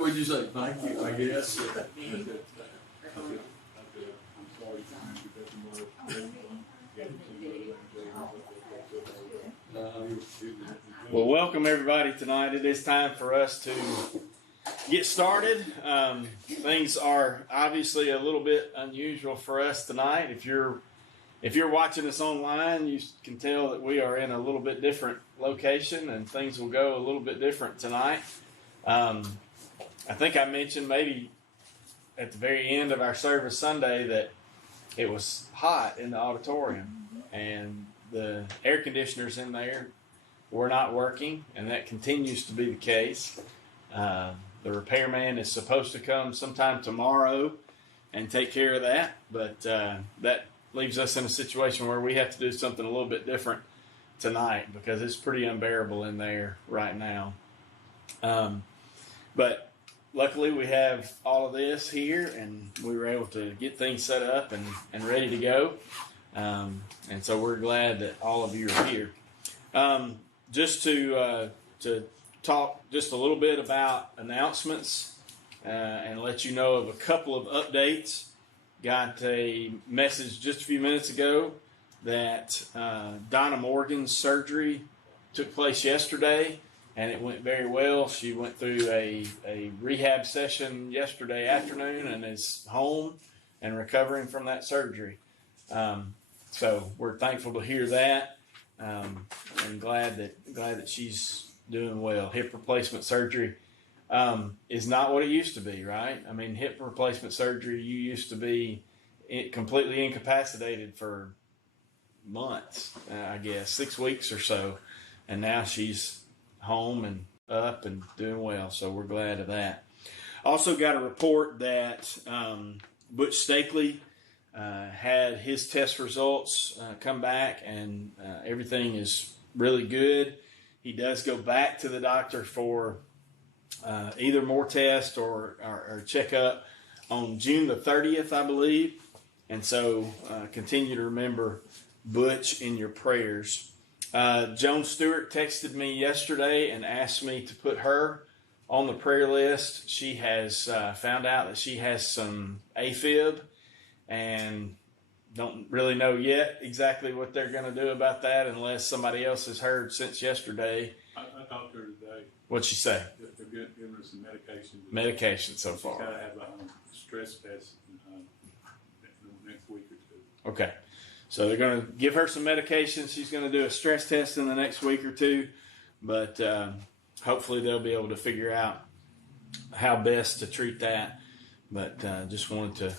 Would you say thank you, I guess? Well, welcome everybody tonight. It is time for us to get started. Things are obviously a little bit unusual for us tonight. If you're watching us online, you can tell that we are in a little bit different location, and things will go a little bit different tonight. I think I mentioned maybe at the very end of our service Sunday that it was hot in the auditorium, and the air conditioners in there were not working, and that continues to be the case. The repairman is supposed to come sometime tomorrow and take care of that, but that leaves us in a situation where we have to do something a little bit different tonight because it's pretty unbearable in there right now. But luckily we have all of this here, and we were able to get things set up and ready to go. And so we're glad that all of you are here. Just to talk just a little bit about announcements and let you know of a couple of updates. Got a message just a few minutes ago that Donna Morgan's surgery took place yesterday, and it went very well. She went through a rehab session yesterday afternoon and is home and recovering from that surgery. So we're thankful to hear that, and glad that she's doing well. Hip replacement surgery is not what it used to be, right? I mean, hip replacement surgery, you used to be completely incapacitated for months, I guess, 6 weeks or so, and now she's home and up and doing well, so we're glad of that. Also got a report that Butch Stakely had his test results come back, and everything is really good. He does go back to the doctor for either more tests or checkup on June the 30th, I believe. And so continue to remember Butch in your prayers. Joan Stewart texted me yesterday and asked me to put her on the prayer list. She has found out that she has some AFib, and don't really know yet exactly what they're going to do about that unless somebody else has heard since yesterday. I talked to her today. What'd she say? They're giving her some medication. Medication so far. She's got to have a stress test next week or two. Okay. So they're going to give her some medication. She's going to do a stress test in the next week or two. But hopefully they'll be able to figure out how best to treat that. But just wanted to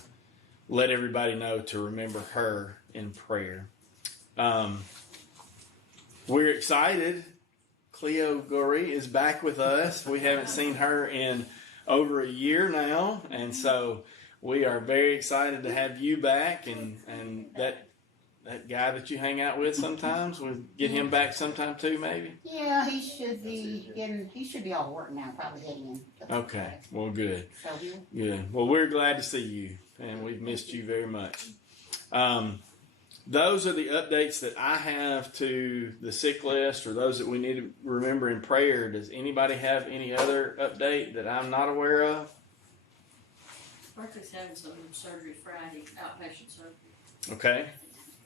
let everybody know to remember her in prayer. We're excited. Cleo Gorey is back with us. We haven't seen her in over a year now, and so we are very excited to have you back. And that guy that you hang out with sometimes, we'll get him back sometime too, maybe. Yeah, he should be all work now, probably getting in. Okay, well, good. So Good. Well, we're glad to see you, and we've missed you very much. Those are the updates that I have to the sick list, or those that we need to remember in prayer. Does anybody have any other update that I'm not aware of? Berkeley's having some surgery Friday, outpatient surgery. Okay.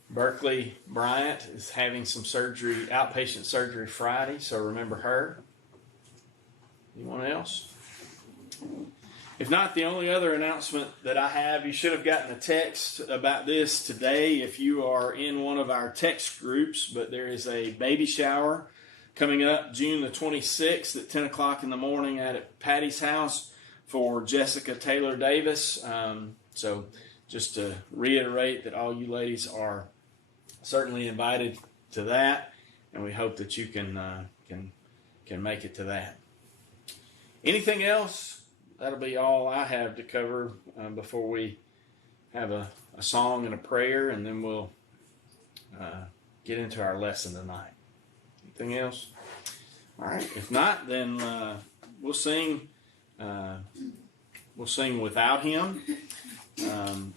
Berkeley Bryant is having some surgery, outpatient surgery Friday, so remember her. Anyone else? If not, the only other announcement that I have, you should have gotten a text about this today if you are in one of our text groups, but there is a baby shower coming up June the 26th at 10 o'clock in the morning at Patty's house for Jessica Taylor Davis. So just to reiterate that all you ladies are certainly invited to that, and we hope that you can make it to that. Anything else? That'll be all I have to cover before we have a song and a prayer, and then we'll get into our lesson tonight. Anything else? All right. If not, then we'll sing. We'll sing Without Him,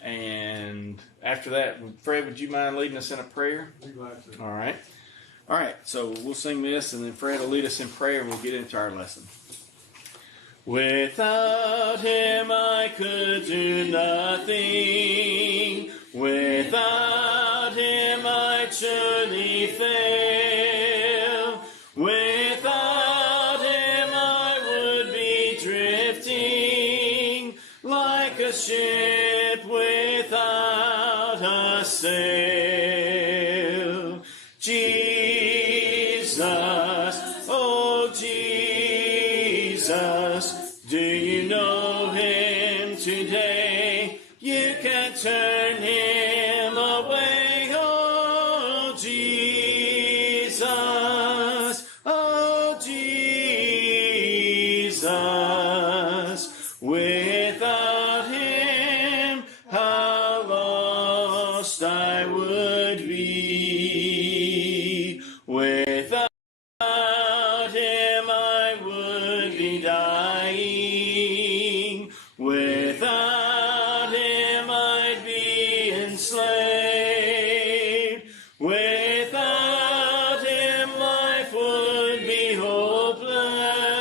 and after that, Fred, would you mind leading us in a prayer? Be glad to. All right. All right, so we'll sing this, and then Fred will lead us in prayer, and we'll get into our lesson. Without him I could do nothing. Without him I'd surely fail. Without him I would be drifting like a ship without a sail. Jesus, oh Jesus, do you know him today? You can turn him away, oh Jesus, oh Jesus. Without him, how lost I would be. Without him, I would be dying. Without him, I'd be enslaved. Without him, life would be hopeless.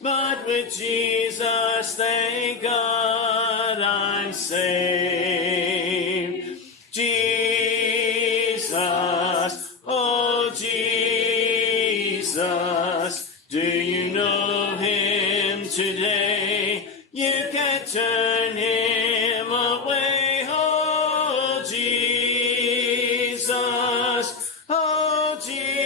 But with Jesus, thank God, I'm saved. Jesus, oh Jesus, do you know him today? You can turn him away, oh Jesus, oh Jesus.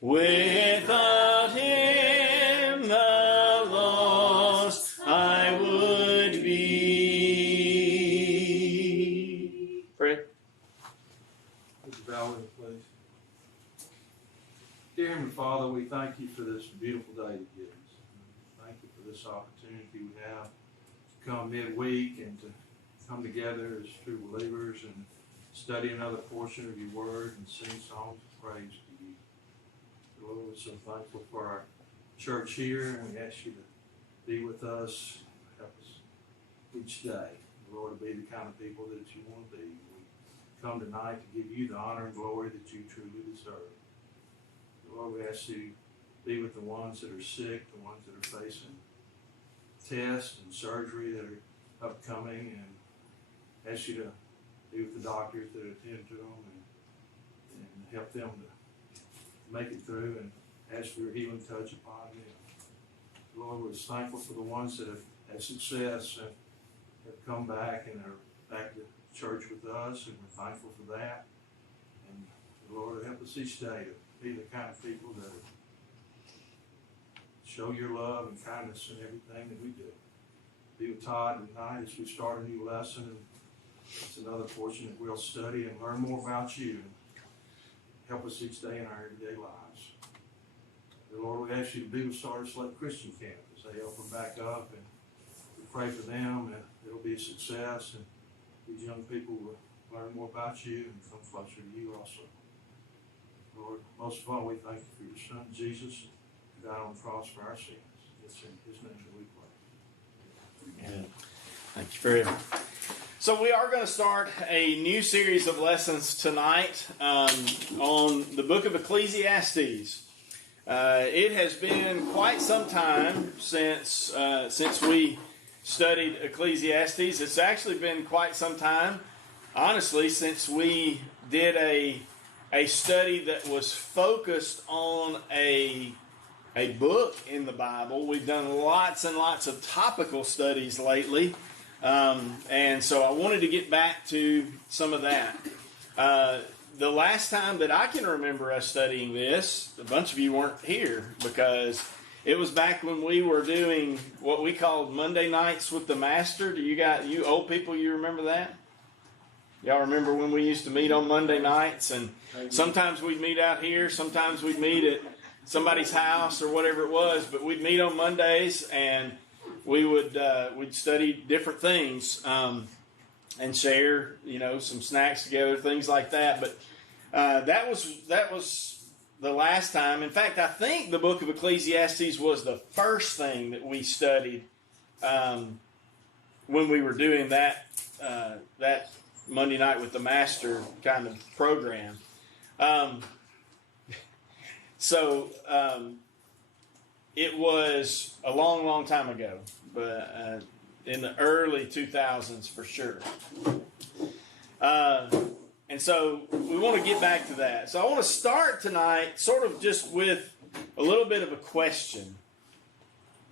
Without him, how lost I would be. Fred? Would you bow with me, please? Dear Heavenly Father, we thank you for this beautiful day you've given us. Thank you for this opportunity we have to come midweek and to come together as true believers and study another portion of your word and sing songs of praise to you. Lord, we're so thankful for our church here, and we ask you to be with us, help us each day. Lord, to be the kind of people that you want to be. We come tonight to give you the honor and glory that you truly deserve. Lord, we ask you to be with the ones that are sick, the ones that are facing tests and surgery that are upcoming, and ask you to be with the doctors that attend to them and help them to make it through, and ask for your healing touch upon them. Lord, we're just thankful for the ones that have had success and have come back and are back to church with us, and we're thankful for that. And Lord, help us each day to be the kind of people that show your love and kindness in everything that we do. Be with Todd tonight as we start a new lesson, and it's another portion that we'll study and learn more about you. Help us each day in our everyday lives. Lord, we ask you to be with Sardis Lake Christian Camp as they open back up, and we pray for them, and it'll be a success, and these young people will learn more about you and come closer to you also. Lord, most of all, we thank you for your Son, Jesus, who died on the cross for our sins. It's in his name that we pray. Amen. Thank you, Fred. So we are going to start a new series of lessons tonight on the book of Ecclesiastes. It has been quite some time since we studied Ecclesiastes. It's actually been quite some time, honestly, since we did a study that was focused on a book in the Bible. We've done lots and lots of topical studies lately. And so I wanted to get back to some of that. The last time that I can remember us studying this, a bunch of you weren't here because it was back when we were doing what we called Monday nights with the Master. Do you old people, you remember that? Y'all remember when we used to meet on Monday nights, and sometimes we'd meet out here, sometimes we'd meet at somebody's house or whatever it was, but we'd meet on Mondays and we would we'd study different things and share, some snacks together, things like that. But that was the last time. In fact, I think the book of Ecclesiastes was the first thing that we studied when we were doing that Monday Night with the Master kind of program. It was a long, long time ago, but in the early 2000s for sure. And so we want to get back to that. So I want to start tonight sort of just with a little bit of a question.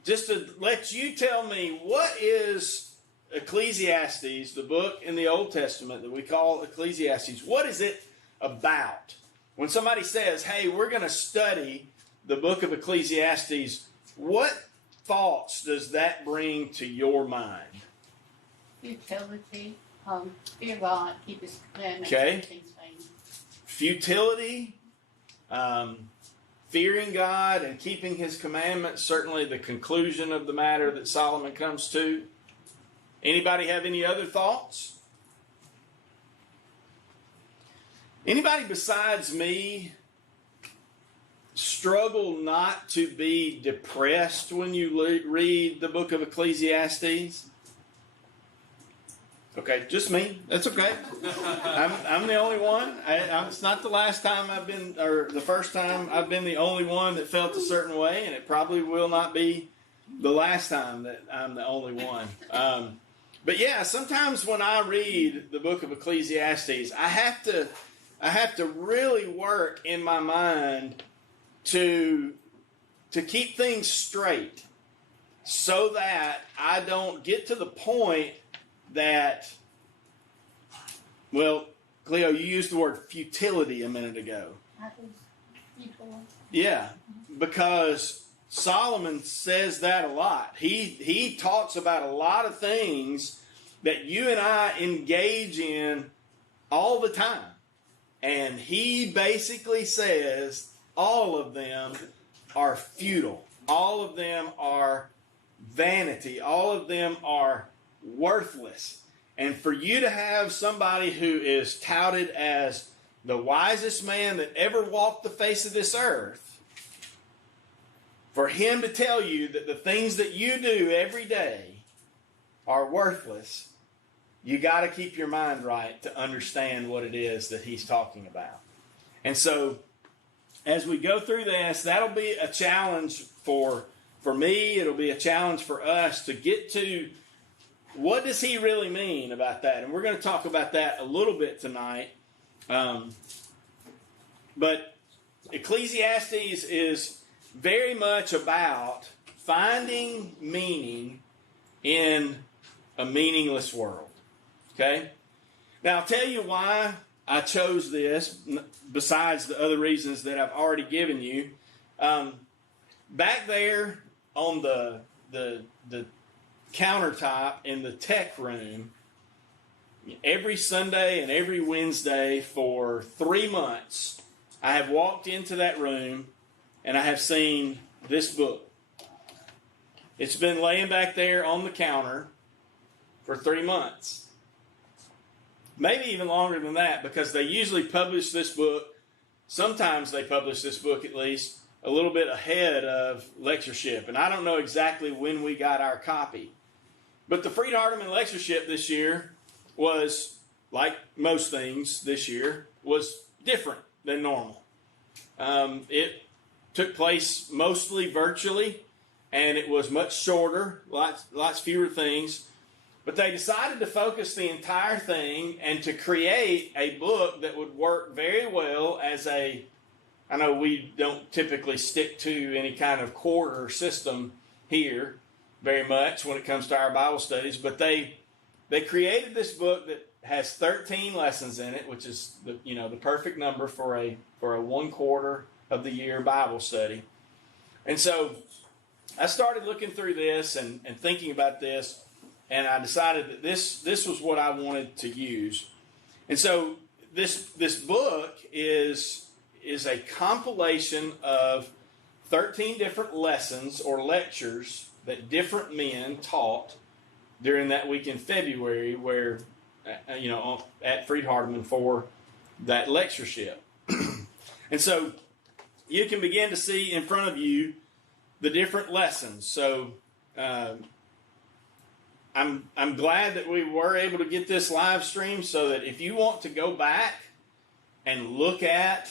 Just to let you tell me, what is Ecclesiastes, the book in the Old Testament that we call Ecclesiastes, what is it about? When somebody says, hey, we're going to study the book of Ecclesiastes, what thoughts does that bring to your mind? Futility, fear God, keep His commandments. Okay. Everything's fine. Futility, fearing God and keeping His commandments, certainly the conclusion of the matter that Solomon comes to. Anybody have any other thoughts? Anybody besides me struggle not to be depressed when you read the book of Ecclesiastes? Okay, just me. That's okay. I'm the only one. It's not the last time I've been, or the first time I've been the only one that felt a certain way, and it probably will not be the last time that I'm the only one. But yeah, sometimes when I read the book of Ecclesiastes, I have to really work in my mind to keep things straight, so that I don't get to the point that, well, Cleo, you used the word futility a minute ago. That was futile. Yeah, because Solomon says that a lot. He talks about a lot of things that you and I engage in all the time. And he basically says all of them are futile. All of them are vanity. All of them are worthless. And for you to have somebody who is touted as the wisest man that ever walked the face of this earth, for him to tell you that the things that you do every day are worthless, you got to keep your mind right to understand what it is that he's talking about. And so, as we go through this, that'll be a challenge for me. It'll be a challenge for us to get to what does he really mean about that. And we're going to talk about that a little bit tonight. But Ecclesiastes is very much about finding meaning in a meaningless world. Okay? Now, I'll tell you why I chose this, besides the other reasons that I've already given you. Back there on the countertop in the tech room, every Sunday and every Wednesday for 3 months, I have walked into that room and I have seen this book. It's been laying back there on the counter for 3 months. Maybe even longer than that, because they usually publish this book, sometimes they publish this book at least, a little bit ahead of lectureship. And I don't know exactly when we got our copy. But the Freed Hardeman lectureship this year was, like most things this year, was different than normal. It took place mostly virtually, and it was much shorter, lots fewer things. But they decided to focus the entire thing and to create a book that would work very well as I know we don't typically stick to any kind of quarter system here very much when it comes to our Bible studies, but they created this book that has 13 lessons in it, which is the perfect number for a 1 quarter of the year Bible study. And so I started looking through this and thinking about this, and I decided that this was what I wanted to use. And so this book is a compilation of 13 different lessons or lectures that different men taught during that week in February, where at Freed Hardeman for that lectureship. And so you can begin to see in front of you the different lessons. So I'm glad that we were able to get this live stream so that if you want to go back and look at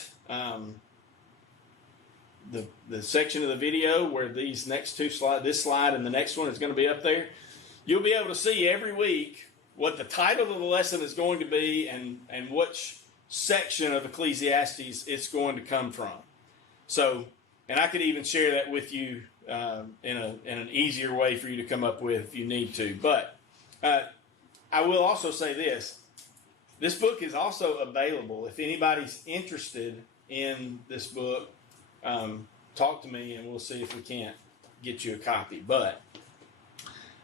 the section of the video where these next two slides, this slide and the next one is going to be up there, you'll be able to see every week what the title of the lesson is going to be and which section of Ecclesiastes it's going to come from. So, and I could even share that with you in an easier way for you to come up with if you need to. But I will also say this. This book is also available. If anybody's interested in this book, talk to me and we'll see if we can't get you a copy. But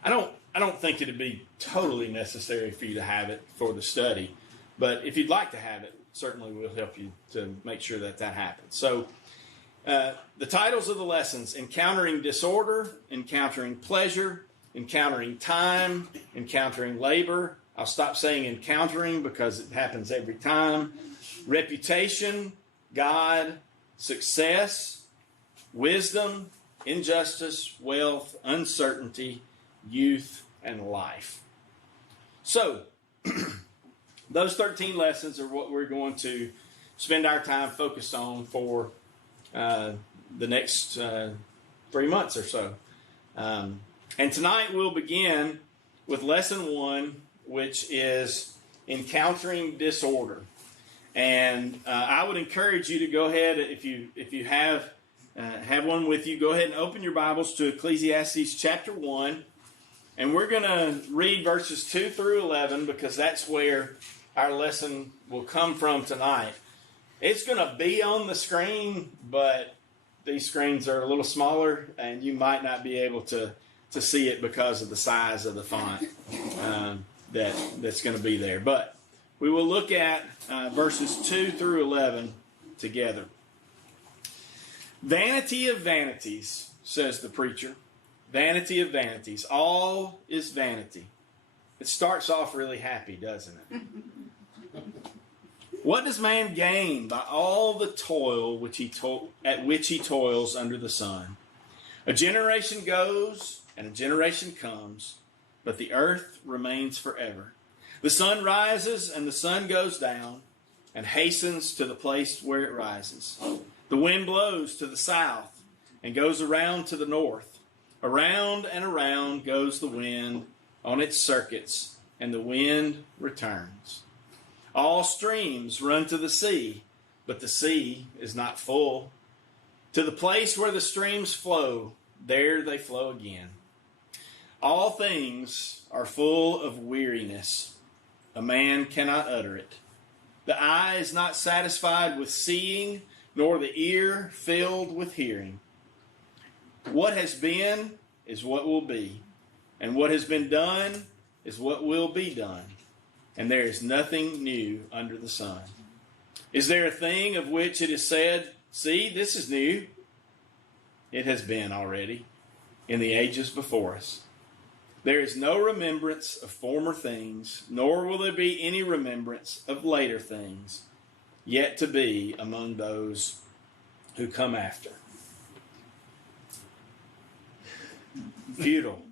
I don't think it'd be totally necessary for you to have it for the study. But if you'd like to have it, certainly we'll help you to make sure that happens. So the titles of the lessons: Encountering Disorder, Encountering Pleasure, Encountering Time, Encountering Labor. I'll stop saying encountering because it happens every time. Reputation, God, Success, Wisdom, Injustice, Wealth, Uncertainty, Youth, and Life. So, those 13 lessons are what we're going to spend our time focused on for the next 3 months or so. And tonight we'll begin with lesson 1, which is Encountering Disorder. And I would encourage you to go ahead, if you have one with you, go ahead and open your Bibles to Ecclesiastes chapter 1. And we're going to read verses 2 through 11 because that's where our lesson will come from tonight. It's going to be on the screen, but these screens are a little smaller and you might not be able to see it because of the size of the font that's going to be there. But we will look at verses 2 through 11 together. Vanity of vanities, says the preacher. Vanity of vanities. All is vanity. It starts off really happy, doesn't it? What does man gain by all the toil at which he toils under the sun? A generation goes and a generation comes, but the earth remains forever. The sun rises and the sun goes down and hastens to the place where it rises. The wind blows to the south and goes around to the north. Around and around goes the wind on its circuits, and the wind returns. All streams run to the sea, but the sea is not full. To the place where the streams flow, there they flow again. All things are full of weariness. A man cannot utter it. The eye is not satisfied with seeing, nor the ear filled with hearing. What has been is what will be, and what has been done is what will be done, and there is nothing new under the sun. Is there a thing of which it is said, "See, this is new"? It has been already in the ages before us. There is no remembrance of former things, nor will there be any remembrance of later things yet to be among those who come after. Futile.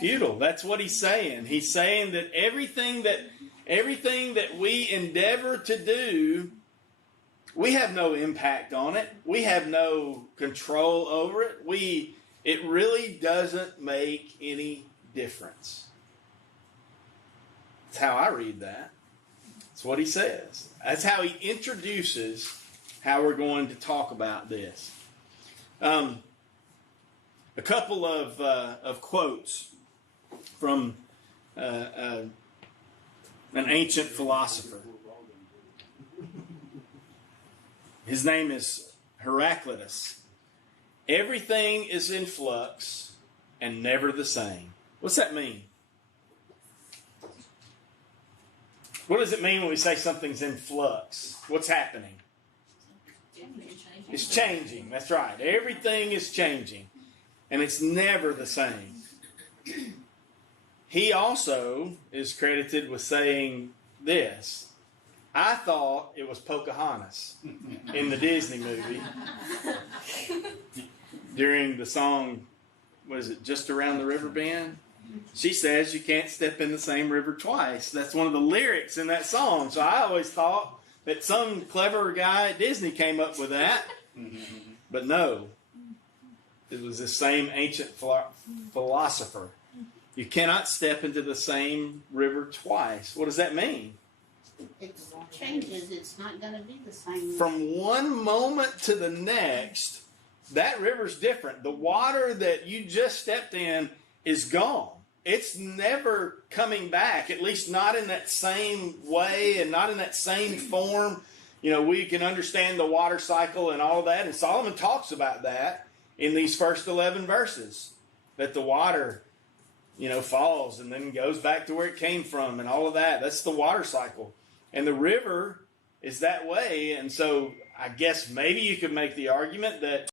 Futile. That's what he's saying. He's saying that everything that we endeavor to do, we have no impact on it. We have no control over it. It really doesn't make any difference. That's how I read that. That's what he says. That's how he introduces how we're going to talk about this. A couple of quotes from an ancient philosopher. His name is Heraclitus. Everything is in flux and never the same. What's that mean? What does it mean when we say something's in flux? What's happening? It's changing. That's right. Everything is changing. And it's never the same. He also is credited with saying this. I thought it was Pocahontas in the Disney movie during the song, what is it, Just Around the River Bend? She says you can't step in the same river twice. That's one of the lyrics in that song. So I always thought that some clever guy at Disney came up with that. But no, it was the same ancient philosopher. You cannot step into the same river twice. What does that mean? It changes, it's not gonna be the same. From one moment to the next, that river's different. The water that you just stepped in is gone. It's never coming back, at least not in that same way and not in that same form. You know, we can understand the water cycle and all that, and Solomon talks about that in these first 11 verses, that the water, you know, falls and then goes back to where it came from and all of that. That's the water cycle. And the river is that way, and so I guess maybe you could make the argument that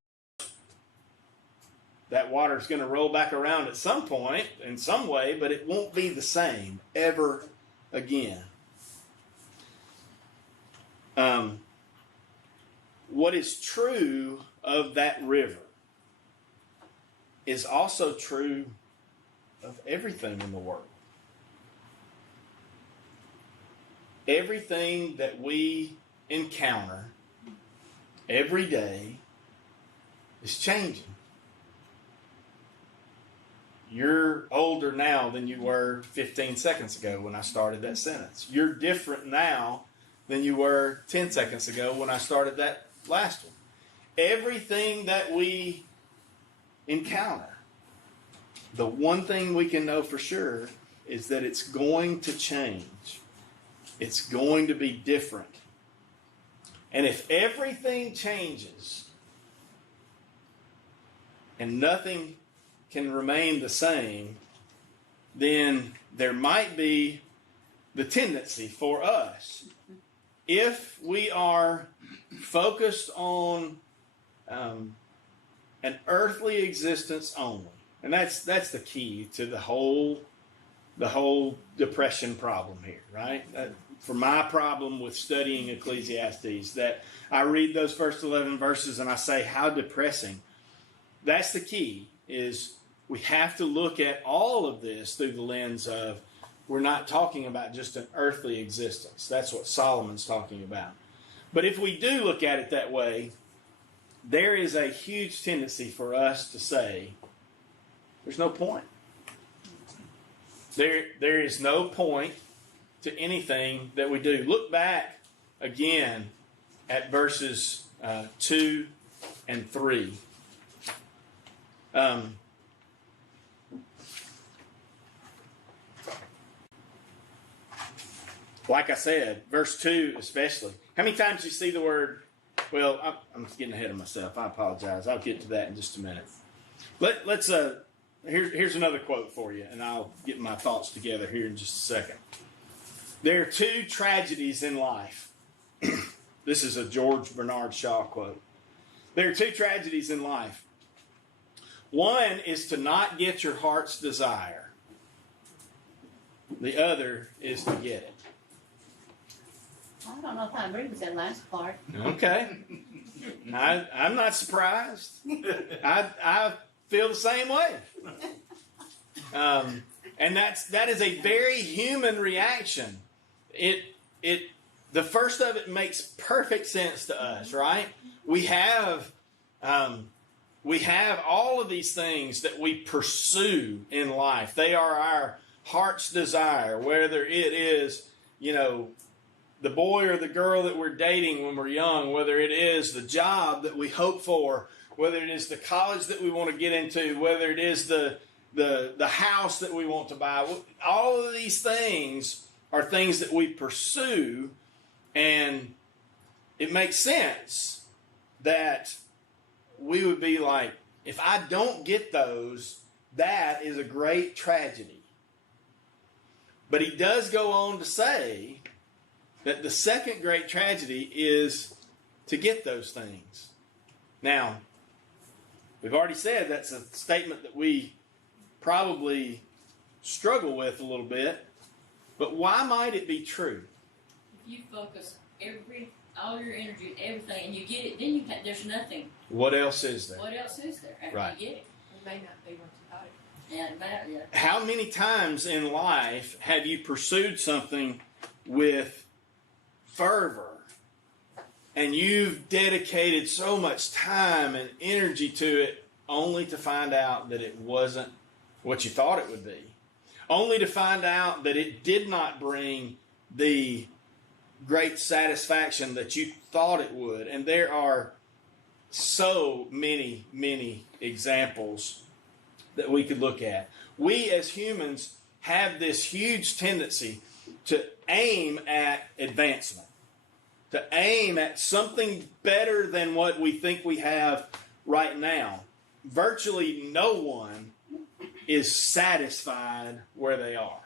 that water is going to roll back around at some point in some way, but it won't be the same ever again. What is true of that river is also true of everything in the world. Everything that we encounter every day is changing. You're older now than you were 15 seconds ago when I started that sentence. You're different now than you were 10 seconds ago when I started that last one. Everything that we encounter, the one thing we can know for sure is that it's going to change. It's going to be different. And if everything changes and nothing can remain the same, then there might be the tendency for us, if we are focused on an earthly existence only, and that's the key to the whole depression problem here, right? For my problem with studying Ecclesiastes, that I read those first 11 verses and I say, how depressing. That's the key, is we have to look at all of this through the lens of, we're not talking about just an earthly existence. That's what Solomon's talking about. But if we do look at it that way, there is a huge tendency for us to say, there's no point. There is no point to anything that we do. Look back again at verses 2 and 3. Like I said, verse 2 especially. How many times do you see the word, well, I'm getting ahead of myself. I apologize. I'll get to that in just a minute. Let's here's another quote for you, and I'll get my thoughts together here in just a second. There are two tragedies in life. This is a George Bernard Shaw quote. There are two tragedies in life. One is to not get your heart's desire. The other is to get it. I don't know if I agree with that last part. Okay. I'm not surprised. I feel the same way. And that is a very human reaction. The first of it makes perfect sense to us, right? We have all of these things that we pursue in life. They are our heart's desire, whether it is, the boy or the girl that we're dating when we're young, whether it is the job that we hope for, whether it is the college that we want to get into, whether it is the house that we want to buy. All of these things are things that we pursue, and it makes sense that we would be like, if I don't get those, that is a great tragedy. But he does go on to say that the second great tragedy is to get those things. Now, we've already said that's a statement that we probably struggle with a little bit, but why might it be true? If you focus all your energy, everything, and you get it, then there's nothing. What else is there? What else is there after Right. you get it? It may not be what you thought And about, yeah. How many times in life have you pursued something with fervor and you've dedicated so much time and energy to it only to find out that it wasn't what you thought it would be? Only to find out that it did not bring the great satisfaction that you thought it would. And there are so many, many examples that we could look at. We as humans have this huge tendency to aim at advancement, to aim at something better than what we think we have right now. Virtually no one is satisfied where they are.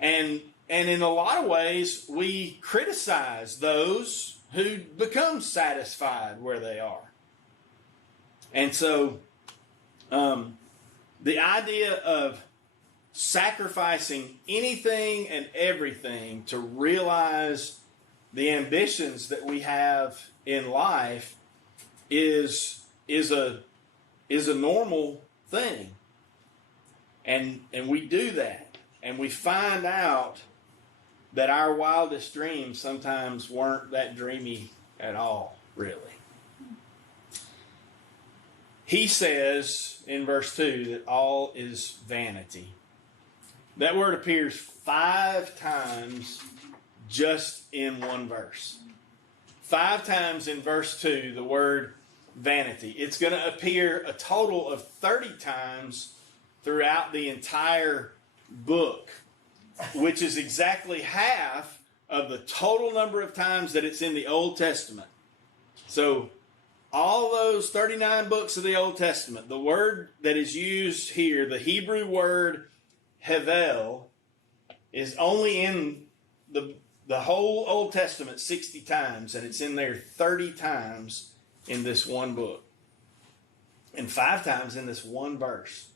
And in a lot of ways, we criticize those who become satisfied where they are. And so, the idea of sacrificing anything and everything to realize the ambitions that we have in life is a normal thing. And we do that. And we find out that our wildest dreams sometimes weren't that dreamy at all, really. He says in verse 2 that all is vanity. That word appears 5 times just in one verse. 5 times in verse 2, the word vanity. It's going to appear a total of 30 times throughout the entire book, which is exactly half of the total number of times that it's in the Old Testament. So, all those 39 books of the Old Testament, the word that is used here, the Hebrew word hevel, is only in the whole Old Testament 60 times, and it's in there 30 times in this one book, and 5 times in this one verse.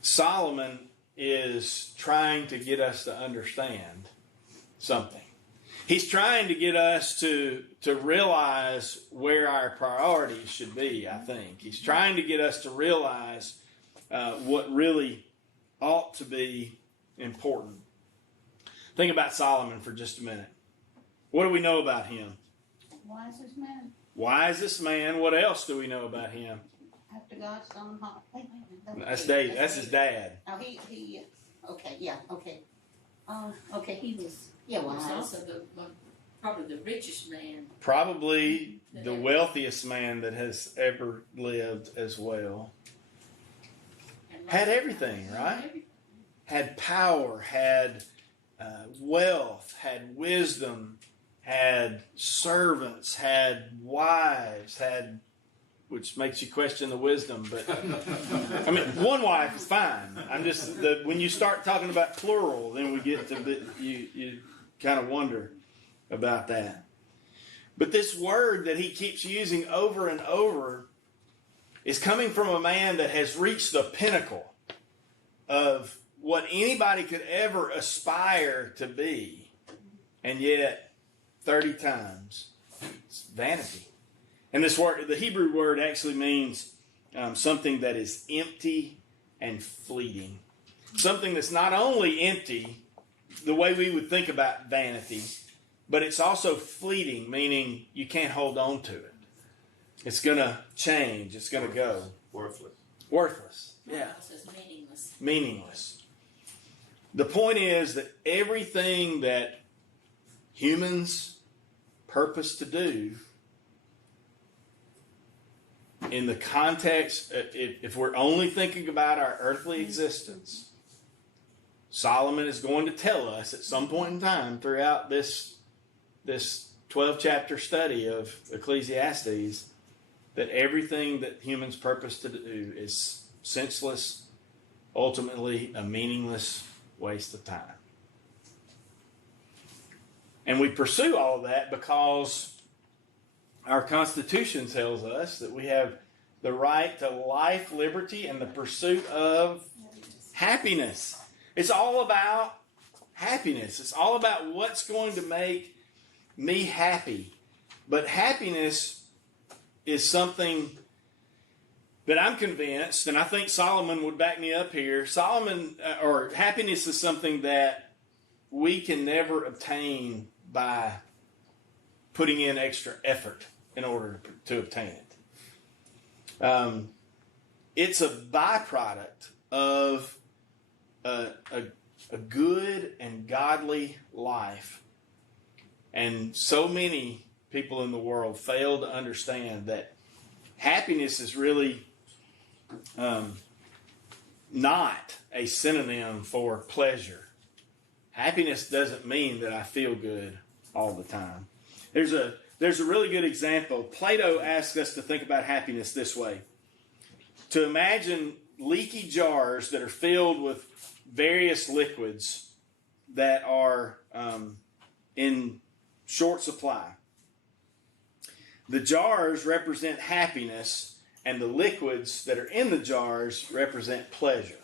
Solomon is trying to get us to understand something. He's trying to get us to realize where our priorities should be, I think. He's trying to get us to realize what really ought to be important. Think about Solomon for just a minute. What do we know about him? Wisest man. Wisest man. What else do we know about him? After God's own heart. Wait. That's David. That's his dad. Oh, he. Okay, yeah, okay. Okay, he was. Yeah, He was wise. also probably the richest man. Probably the wealthiest man that has ever lived as well. And Had everything, right? Had power, had wealth, had wisdom, had servants, had wives, had, which makes you question the wisdom, but I mean, one wife is fine. I'm just, when you start talking about plural, then we get to, you kind of wonder about that. But this word that he keeps using over and over is coming from a man that has reached the pinnacle of what anybody could ever aspire to be. And yet, 30 times, it's vanity. And this word, the Hebrew word actually means something that is empty and fleeting. Something that's not only empty, the way we would think about vanity, but it's also fleeting, meaning you can't hold on to it. It's going to change. It's going to go. Worthless. Yeah. It says meaningless. Meaningless. The point is that everything that humans purpose to do, in the context, if we're only thinking about our earthly existence, Solomon is going to tell us at some point in time throughout this 12-chapter study of Ecclesiastes that everything that humans purpose to do is senseless, ultimately a meaningless waste of time. And we pursue all of that because our Constitution tells us that we have the right to life, liberty, and the pursuit of happiness. It's all about happiness. It's all about what's going to make me happy. But happiness is something But I'm convinced, and I think Solomon would back me up here. Or happiness is something that we can never obtain by putting in extra effort in order to obtain it. It's a byproduct of a good and godly life. And so many people in the world fail to understand that happiness is really not a synonym for pleasure. Happiness doesn't mean that I feel good all the time. There's a really good example. Plato asks us to think about happiness this way. To imagine leaky jars that are filled with various liquids that are in short supply. The jars represent happiness, and the liquids that are in the jars represent pleasure.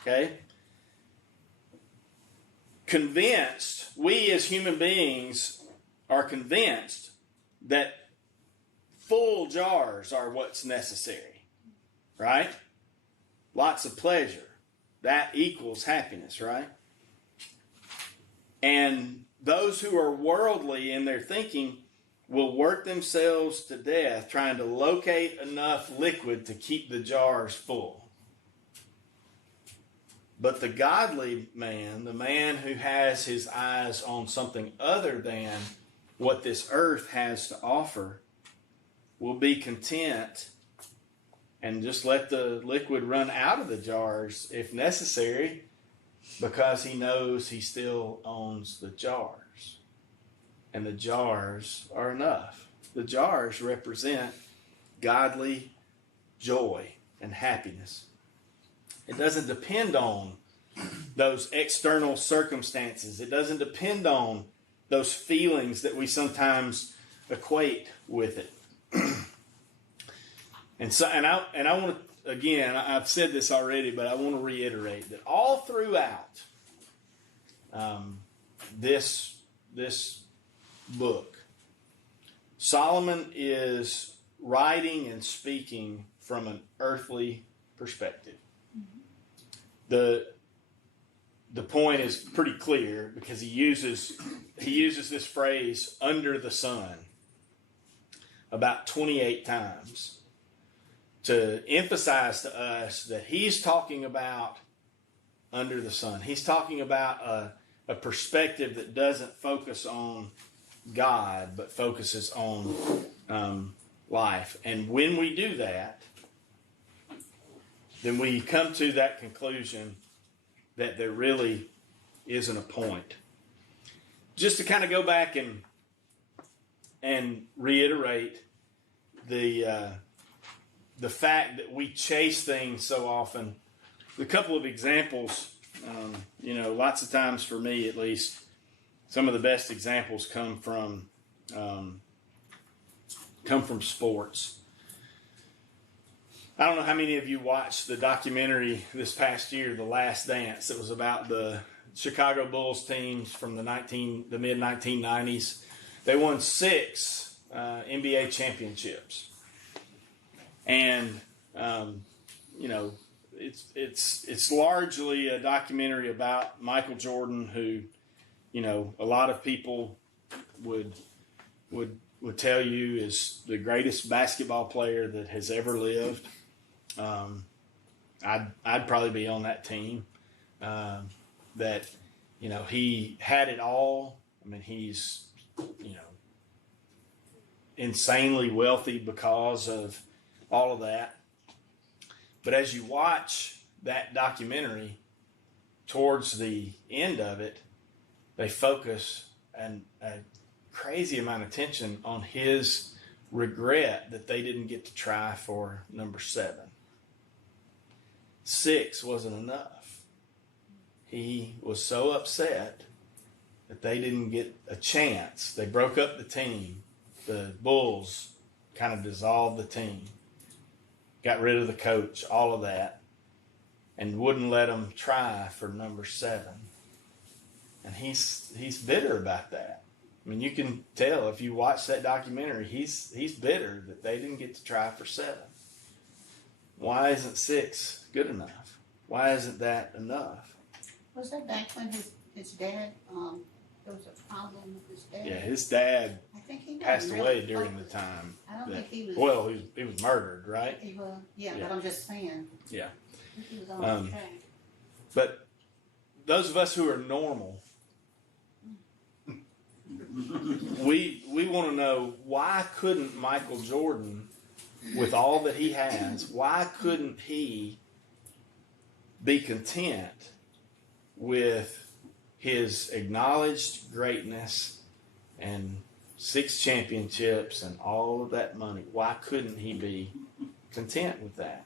Okay? Convinced, we as human beings are convinced that full jars are what's necessary. Right? Lots of pleasure. That equals happiness, right? And those who are worldly in their thinking will work themselves to death trying to locate enough liquid to keep the jars full. But the godly man, the man who has his eyes on something other than what this earth has to offer, will be content and just let the liquid run out of the jars if necessary, because he knows he still owns the jars. And the jars are enough. The jars represent godly joy and happiness. It doesn't depend on those external circumstances. It doesn't depend on those feelings that we sometimes equate with it. And I want to, again, I've said this already, but I want to reiterate that all throughout this book, Solomon is writing and speaking from an earthly perspective. The point is pretty clear because he uses this phrase "under the sun" about 28 times to emphasize to us that he's talking about under the sun. He's talking about a perspective that doesn't focus on God, but focuses on life. And when we do that, then we come to that conclusion that there really isn't a point. Just to kind of go back and reiterate the fact that we chase things so often. A couple of examples, lots of times for me at least, some of the best examples come from sports. I don't know how many of you watched the documentary this past year, The Last Dance. It was about the Chicago Bulls teams from the mid-1990s. They won 6 NBA championships. And, it's largely a documentary about Michael Jordan, who, a lot of people would tell you is the greatest basketball player that has ever lived. I'd probably be on that team. That, he had it all. I mean, he's, insanely wealthy because of all of that. But as you watch that documentary, towards the end of it, they focus a crazy amount of attention on his regret that they didn't get to try for number 7. 6 wasn't enough. He was so upset that they didn't get a chance. They broke up the team. The Bulls kind of dissolved the team, got rid of the coach, all of that, and wouldn't let them try for number 7. And he's bitter about that. I mean, you can tell if you watch that documentary, he's bitter that they didn't get to try for 7. Why isn't 6 good enough? Why isn't that enough? Was that back when his dad, there was a problem with his dad? Yeah, his dad I think he passed wasn't away really during the focused. time. I don't that- think he was. Well, he was murdered, right? He was, yeah, Yeah. but I'm just saying. Yeah. I think he was on Um, track. But those of us who are normal, we want to know, why couldn't Michael Jordan, with all that he has, why couldn't he be content with his acknowledged greatness and 6 championships and all of that money? Why couldn't he be content with that?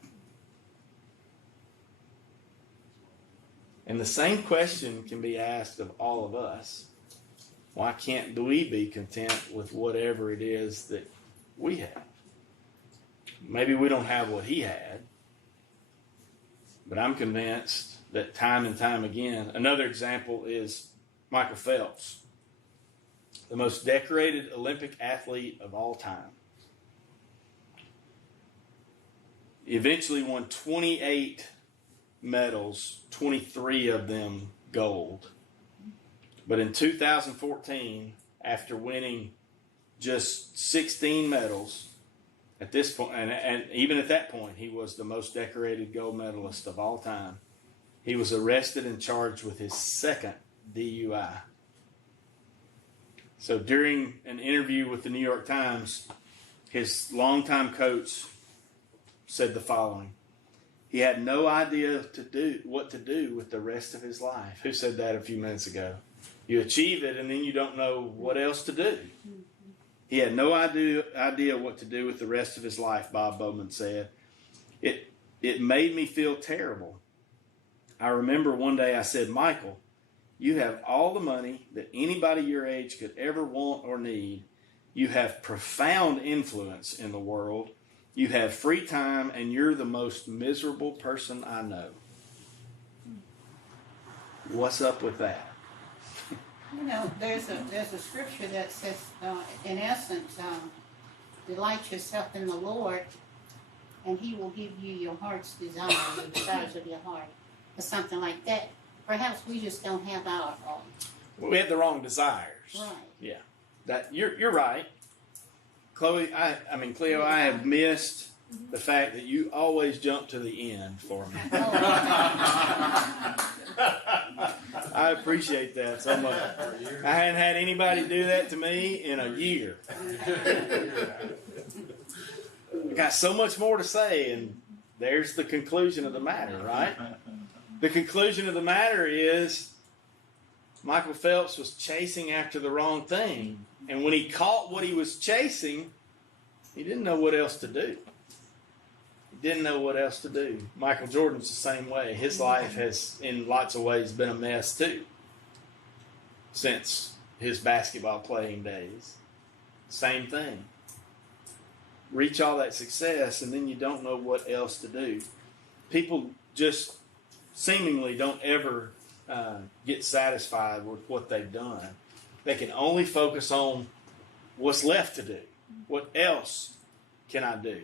And the same question can be asked of all of us. Why can't we be content with whatever it is that we have? Maybe we don't have what he had, but I'm convinced that time and time again, another example is Michael Phelps, the most decorated Olympic athlete of all time. He eventually won 28 medals, 23 of them gold. But in 2014, after winning just 16 medals, at this point, and even at that point, he was the most decorated gold medalist of all time. He was arrested and charged with his second DUI. So during an interview with the New York Times, his longtime coach said the following: he had no idea what to do with the rest of his life. Who said that a few minutes ago? You achieve it and then you don't know what else to do. He had no idea what to do with the rest of his life, Bob Bowman said. It made me feel terrible. I remember one day I said, Michael, you have all the money that anybody your age could ever want or need. You have profound influence in the world. You have free time, and you're the most miserable person I know. What's up with that? You know, there's a scripture that says, in essence, delight yourself in the Lord, and He will give you your heart's desire, the desires of your heart, or something like that. Perhaps we just don't have our We have the wrong desires. right. Yeah, that you're right, Chloe. Cleo. I have missed the fact that you always jump to the end for me. I appreciate that so much. I hadn't had anybody do that to me in a year. I got so much more to say, and there's the conclusion of the matter, right? The conclusion of the matter is Michael Phelps was chasing after the wrong thing. And when he caught what he was chasing, he didn't know what else to do. He didn't know what else to do. Michael Jordan's the same way. His life has, in lots of ways, been a mess too, since his basketball playing days. Same thing. Reach all that success, and then you don't know what else to do. People just seemingly don't ever get satisfied with what they've done. They can only focus on what's left to do. What else can I do?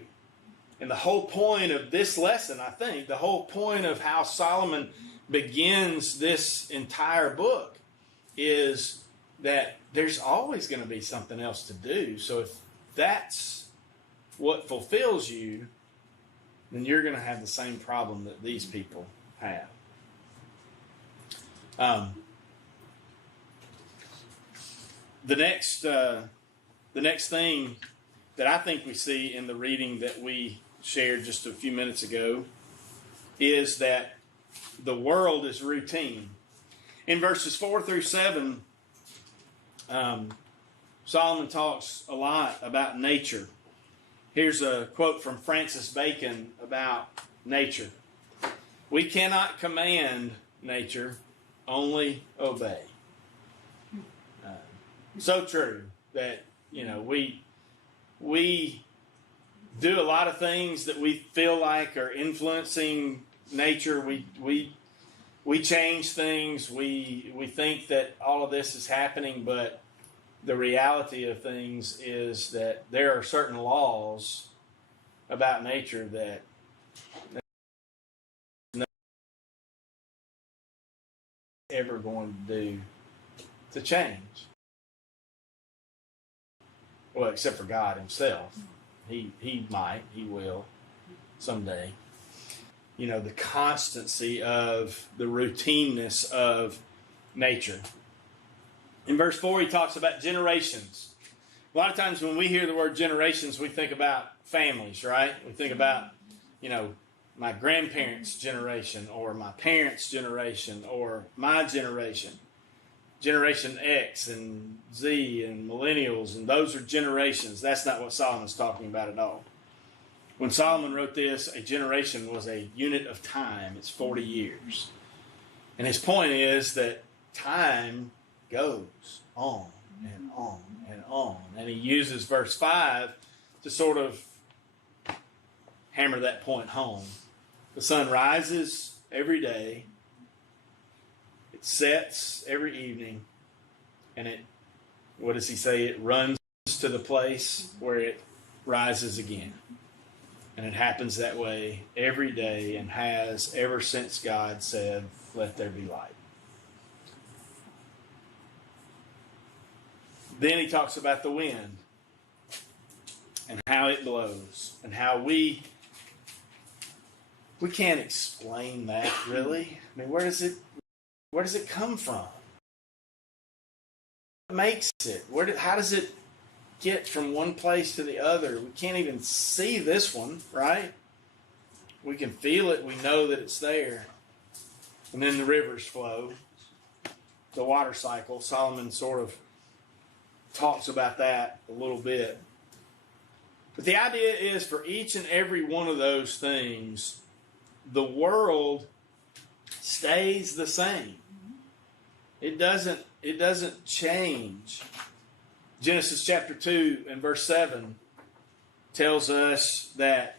And the whole point of this lesson, I think, the whole point of how Solomon begins this entire book is that there's always going to be something else to do. So if that's what fulfills you, then you're going to have the same problem that these people have. The next thing that I think we see in the reading that we shared just a few minutes ago is that the world is routine. In verses 4 through 7, Solomon talks a lot about nature. Here's a quote from Francis Bacon about nature. We cannot command nature, only obey. So true that, we do a lot of things that we feel like are influencing nature. We change things. We think that all of this is happening, but the reality of things is that there are certain laws about nature that Ever going to do to change. Well, except for God himself. He might, he will someday. You know, the constancy of the routineness of nature. In verse 4, he talks about generations. A lot of times when we hear the word generations, we think about families, right? We think about, you know, my grandparents' generation or my parents' generation or my generation. Generation X and Z and millennials, and those are generations. That's not what Solomon's talking about at all. When Solomon wrote this, a generation was a unit of time. It's 40 years. And his point is that time goes on and on and on. And he uses verse 5 to sort of hammer that point home. The sun rises every day. It sets every evening. And it, what does he say? It runs to the place where it rises again. And it happens that way every day and has ever since God said, let there be light. Then he talks about the wind and how it blows and how we can't explain that really. I mean, where does it come from? What makes it? How does it get from one place to the other? We can't even see this one, right? We can feel it. We know that it's there. And then the rivers flow. The water cycle. Solomon sort of talks about that a little bit. But the idea is for each and every one of those things, the world stays the same. It doesn't change. Genesis chapter 2 and verse 7 tells us that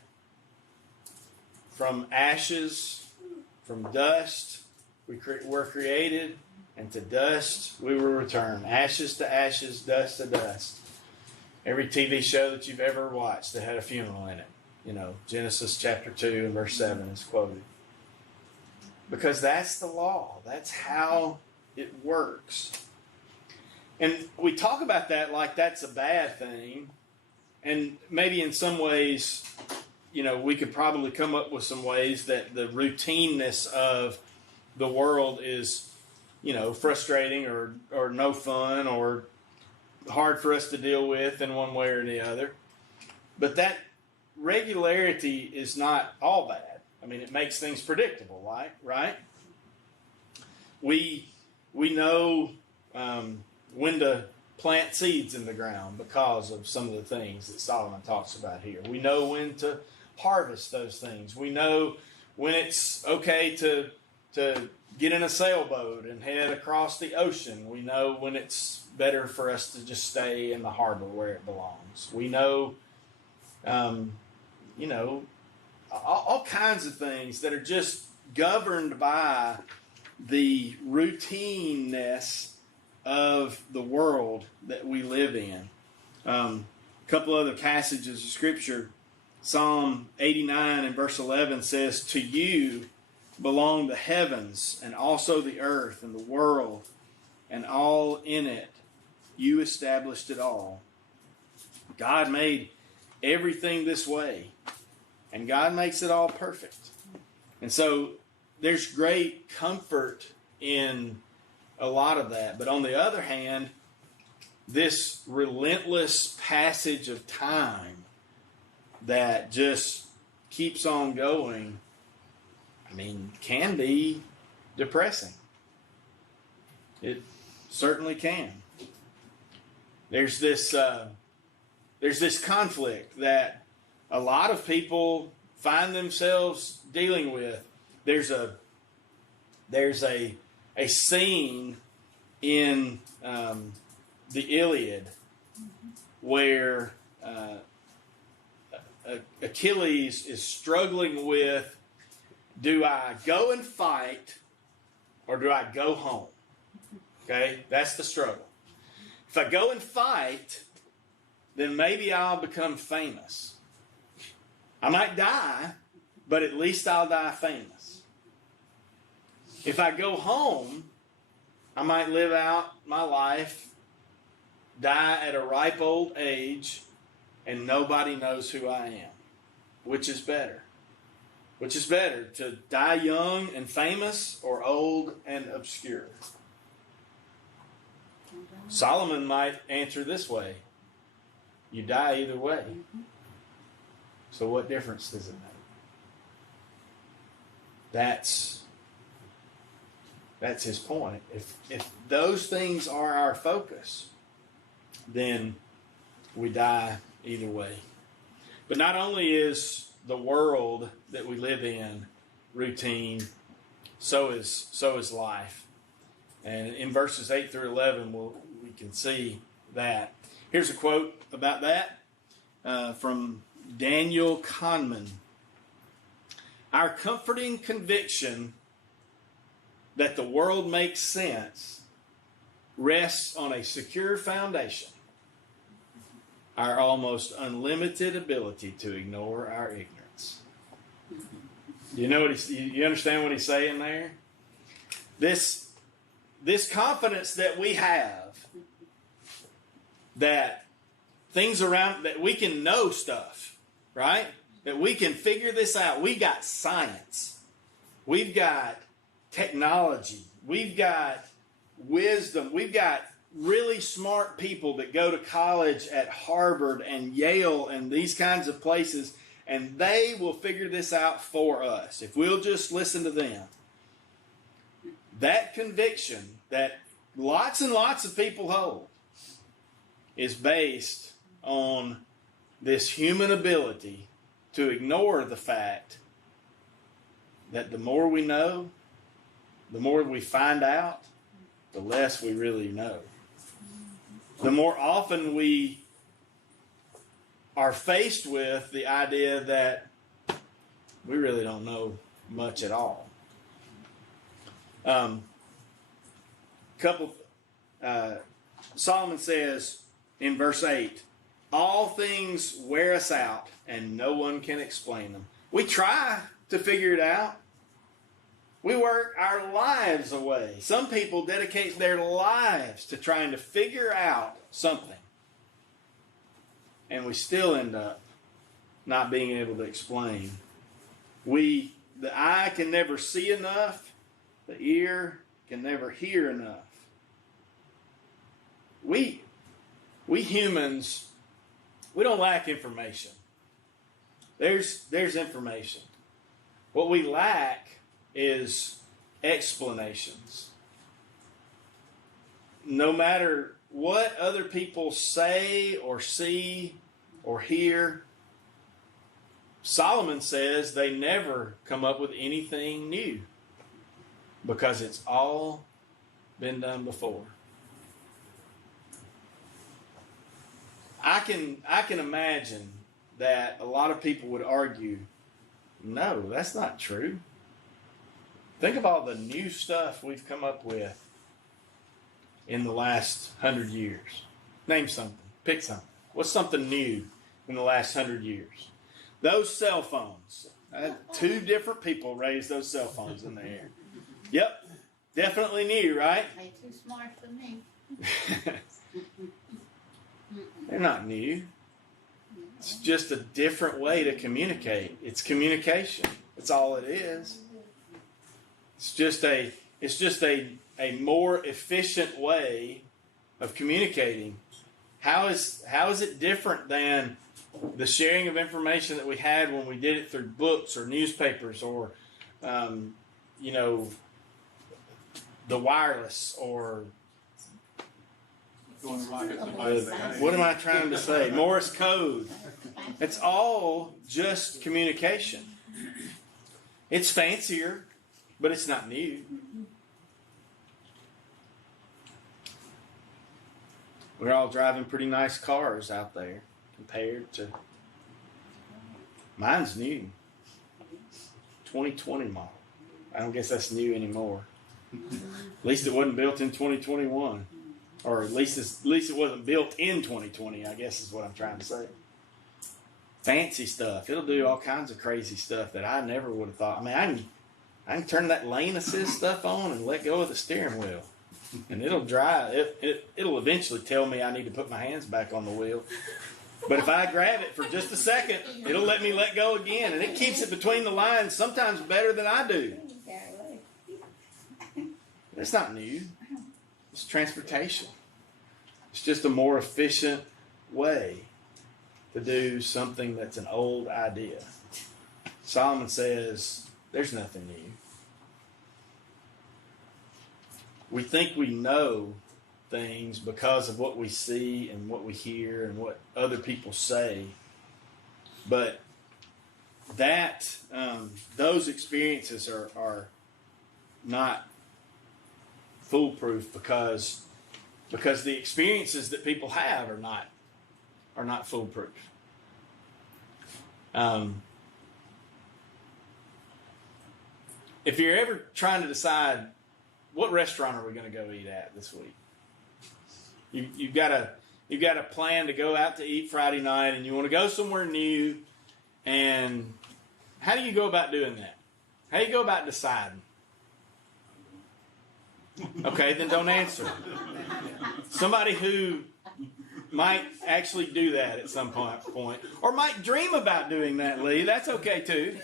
from ashes, from dust, we were created, and to dust we will return. Ashes to ashes, dust to dust. Every TV show that you've ever watched that had a funeral in it, you know, Genesis chapter 2 and verse 7 is quoted. Because that's the law. That's how it works. And we talk about that like that's a bad thing. And maybe in some ways, you know, we could probably come up with some ways that the routineness of the world is, you know, frustrating or no fun or hard for us to deal with in one way or the other. But that regularity is not all bad. I mean, it makes things predictable, right? We know when to plant seeds in the ground because of some of the things that Solomon talks about here. We know when to harvest those things. We know when it's okay to get in a sailboat and head across the ocean. We know when it's better for us to just stay in the harbor where it belongs. We know, you know, all kinds of things that are just governed by the routineness of the world that we live in. A couple other passages of Scripture. Psalm 89 and verse 11 says, "To you belong the heavens and also the earth and the world and all in it. You established it all." God made everything this way, and God makes it all perfect. And so there's great comfort in a lot of that. But on the other hand, this relentless passage of time that just keeps on going, I mean, can be depressing. It certainly can. There's this conflict that a lot of people find themselves dealing with. There's a scene in the Iliad where Achilles is struggling with, do I go and fight or do I go home? Okay, that's the struggle. If I go and fight, then maybe I'll become famous. I might die, but at least I'll die famous. If I go home, I might live out my life, die at a ripe old age, and nobody knows who I am. Which is better? Which is better, to die young and famous or old and obscure? Solomon might answer this way. You die either way. So what difference does it make? That's his point. If those things are our focus, then we die either way. But not only is the world that we live in routine, so is life. And in verses 8 through 11, we can see that. Here's a quote about that from Daniel Kahneman. Our comforting conviction that the world makes sense rests on a secure foundation, our almost unlimited ability to ignore our ignorance. You know what you understand what he's saying there? This confidence that we have that things around, that we can know stuff, right? That we can figure this out. We've got science. We've got technology. We've got wisdom. We've got really smart people that go to college at Harvard and Yale and these kinds of places, and they will figure this out for us if we'll just listen to them. That conviction that lots and lots of people hold is based on this human ability to ignore the fact that the more we know, the more we find out, the less we really know. The more often we are faced with the idea that we really don't know much at all. Solomon says in verse 8, all things wear us out and no one can explain them. We try to figure it out. We work our lives away. Some people dedicate their lives to trying to figure out something. And we still end up not being able to explain. The eye can never see enough. The ear can never hear enough. We humans, we don't lack information. There's information. What we lack is explanations. No matter what other people say or see or hear, Solomon says they never come up with anything new because it's all been done before. I can imagine that a lot of people would argue, no, that's not true. Think of all the new stuff we've come up with in the last 100 years. Name something. Pick something. What's something new in the last 100 years? Those cell phones. Two different people raised those cell phones in the air. Yep. Definitely new, right? They too smart for me. They're not new. It's just a different way to communicate. It's communication. That's all it is. It's just a more efficient way of communicating. How is it different than the sharing of information that we had when we did it through books or newspapers or the wireless or what am I trying to say? Morse code. It's all just communication. It's fancier, but it's not new. We're all driving pretty nice cars out there compared to mine's new. 2020 model. I don't guess that's new anymore. At least it wasn't built in 2021. Or at least it wasn't built in 2020, I guess is what I'm trying to say. fancy stuff. It'll do all kinds of crazy stuff that I never would have thought. I mean, I can turn that lane assist stuff on and let go of the steering wheel, and it'll drive. It'll eventually tell me I need to put my hands back on the wheel. But if I grab it for just a second, it'll let me let go again, and it keeps it between the lines sometimes better than I do. It's not new. It's transportation. It's just a more efficient way to do something that's an old idea. Solomon says there's nothing new. We think we know things because of what we see and what we hear and what other people say, but that those experiences are not foolproof because the experiences that people have are not foolproof. If you're ever trying to decide what restaurant are we going to go eat at this week, you've got a plan to go out to eat Friday night, and you want to go somewhere new. And how do you go about doing that? How do you go about deciding? Okay, then don't answer. Somebody who might actually do that at some point, or might dream about doing that, Lee. That's okay too.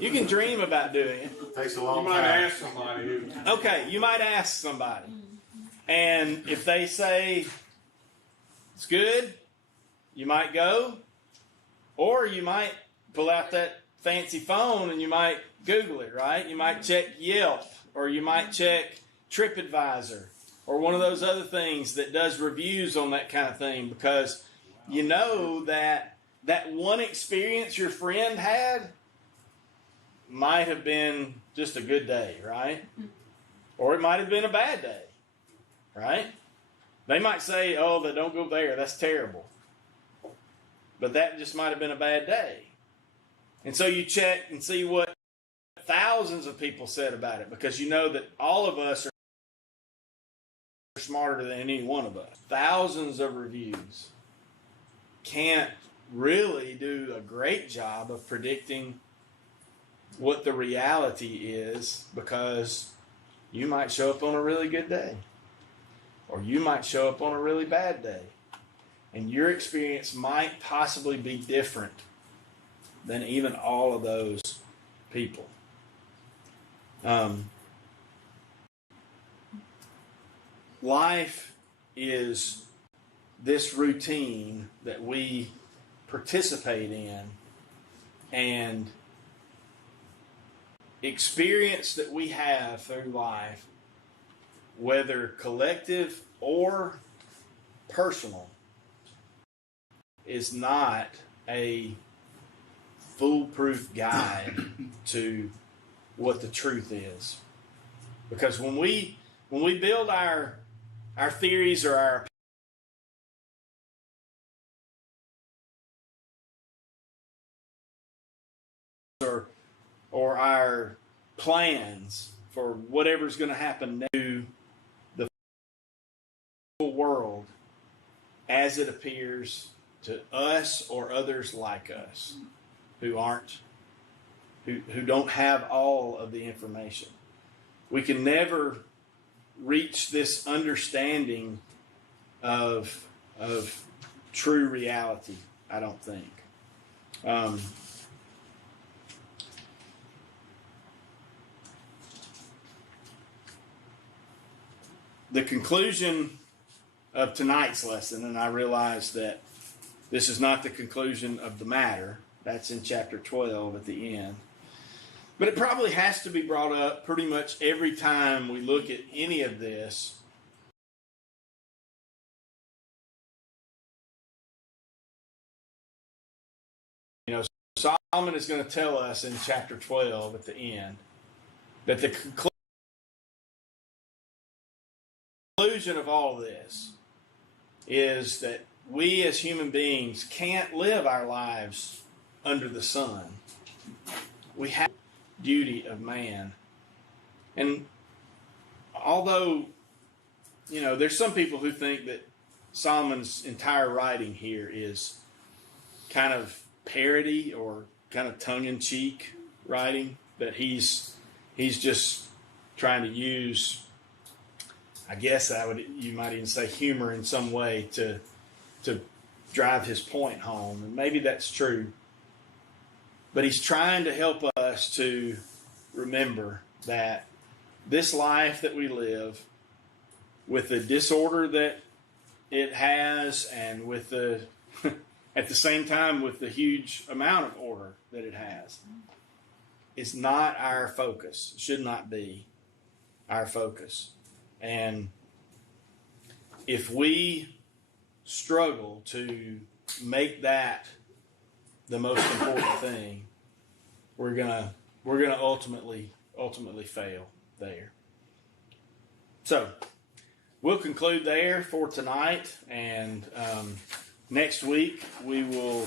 You can dream about doing it. Takes a You long might time. ask somebody who. Okay, you might ask somebody, and if they say it's good, you might go, or you might pull out that fancy phone and you might Google it, right? You might check Yelp, or you might check TripAdvisor, or one of those other things that does reviews on that kind of thing, because you know that one experience your friend had might have been just a good day, right? Or it might have been a bad day, right? They might say, oh, don't go there, that's terrible. But that just might have been a bad day. And so you check and see what thousands of people said about it, because you know that all of us are smarter than any one of us. Thousands of reviews can't really do a great job of predicting what the reality is, because you might show up on a really good day, or you might show up on a really bad day, and your experience might possibly be different than even all of those people. Life is this routine that we participate in, and experience that we have through life, whether collective or personal, is not a foolproof guide to what the truth is. Because when we build our theories or our or our plans for whatever's going to happen to the world as it appears to us or others like us who don't have all of the information. We can never reach this understanding of true reality, I don't think. The conclusion of tonight's lesson, and I realize that this is not the conclusion of the matter, that's in chapter 12 at the end, but it probably has to be brought up pretty much every time we look at any of this. You know, Solomon is going to tell us in chapter 12 at the end that the conclusion of all of this is that we as human beings can't live our lives under the sun. We have the duty of man. And although, you know, there's some people who think that Solomon's entire writing here is kind of parody or kind of tongue-in-cheek writing that he's just trying to use. I guess you might even say humor in some way to drive his point home, and maybe that's true. But he's trying to help us to remember that this life that we live, with the disorder that it has, and with the at the same time with the huge amount of order that it has, is not our focus. Should not be our focus. And if we struggle to make that the most important thing, we're gonna ultimately fail there. So we'll conclude there for tonight, and next week we will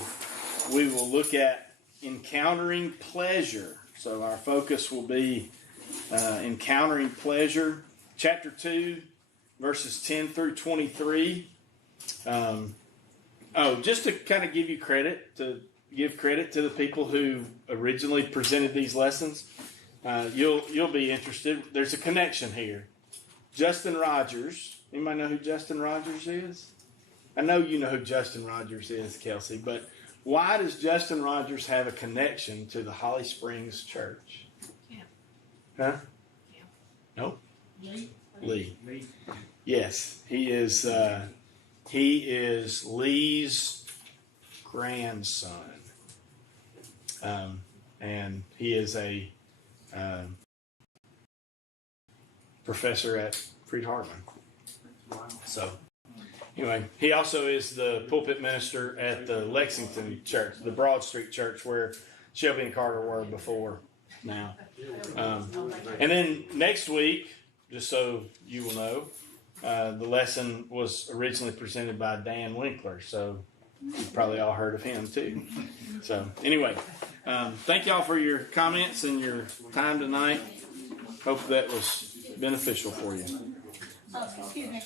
look at encountering pleasure. So our focus will be encountering pleasure, chapter 2, verses 10 through 23. Just to kind of give credit to the people who originally presented these lessons. You'll be interested. There's a connection here. Justin Rogers. Anybody know who Justin Rogers is? I know you know who Justin Rogers is, Kelsey, but why does Justin Rogers have a connection to the Holly Springs Church? Yeah. Huh? Yeah. No? Lee. Lee. Yes, he is Lee's grandson. And he is a professor at Freed-Hardeman. So, anyway, he also is the pulpit minister at the Lexington Church, the Broad Street Church, where Shelby and Carter were before now. And then next week, just so you will know, the lesson was originally presented by Dan Winkler, so you've probably all heard of him too. So anyway, thank y'all for your comments and your time tonight. Hope that was beneficial for you. Excuse me.